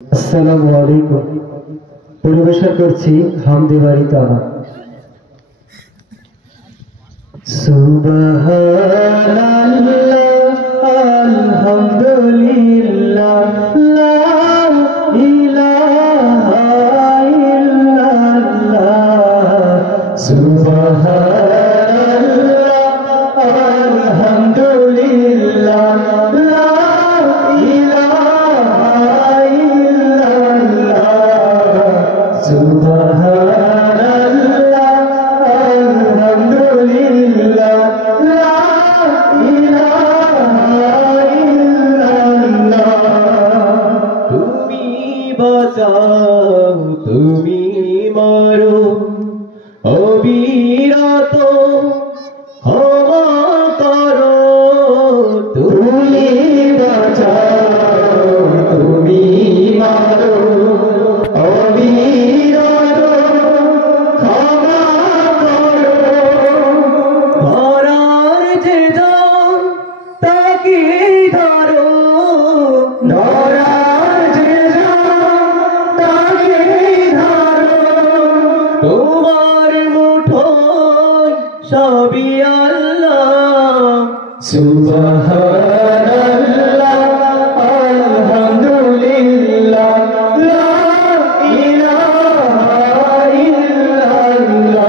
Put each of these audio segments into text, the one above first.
আসসালামু আলাইকুম। পরিবেশন করছি হামদে বাড়ি তারা। সুবহানাল্লাহ আলহামদুলিল্লাহ লা ইলাহা ইল্লাল্লাহ। সুবহানাল্লাহ আলহামদুলিল্লাহ লা সুবহানাল্লাহ আলহামদুলিল্লাহ লা ইলাহা ইল্লাল্লাহ। তুমি বাঁচাও তুমি মারো অবিরত ক্ষমা করো। তুমি বাঁচাও তুমি মারো তোমার মুঠোয় সবই আল্লাহ। সুবহানাল্লাহ আলহামদুলিল্লাহ লা ইলাহা ইল্লাল্লাহ।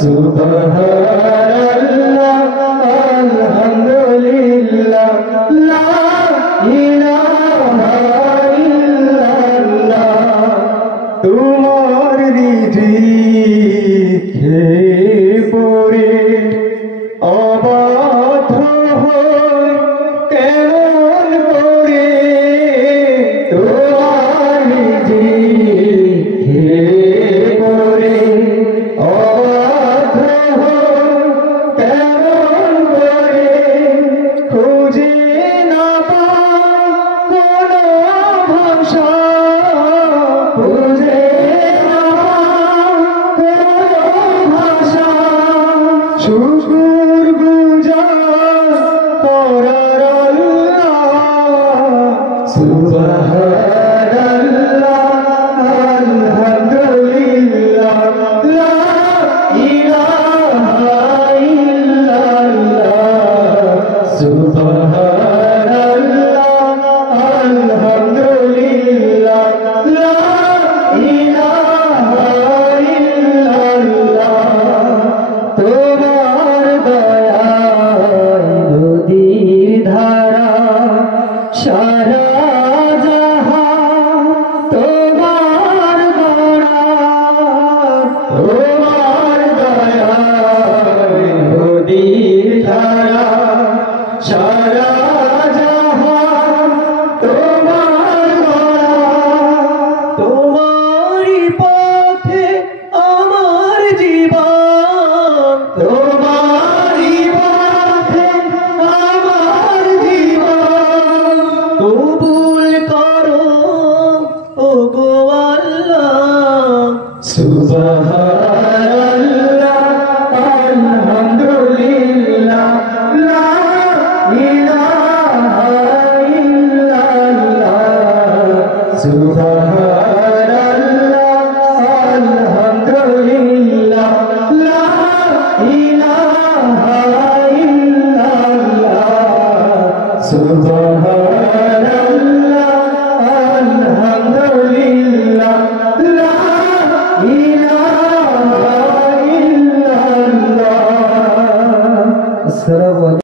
সুবহানাল্লাহ আলহামদুলিল্লাহ লা ইলাহা ইল্লাল্লাহ। তোমার রিজিকে পড়ে অবাধ্য হই কেমন করে। তোমার রিজিকে পড়ে অবাধ্য হই কেমন করে। খুঁজে না পাই কোনো ভাষা, খুঁজে শুকর গুজার করার আল্লাহ। সুবহানাল্লাহ আলহামদুলিল্লাহ লা ইলাহা ইল্লাল্লাহ। সুবহানাল্লাহ আলহামদুলিল্লাহ লা ইলাহা ইল্লাল্লাহ। তোমার দয়ায় নদীর ধারা সারা জাহান তোমার গড়া। তোমার দয়ায় নদীর ধারা সারা জাহান তোমার গড়া। তোমারই পথে আমার জীবন, তোমারই পথে আমার জীবন। কবুল করো ওগো আল্লাহ। সুবহানাল্লাহ আলহামদুলিল্লাহ লা ইলাহা ইল্লাল্লাহ।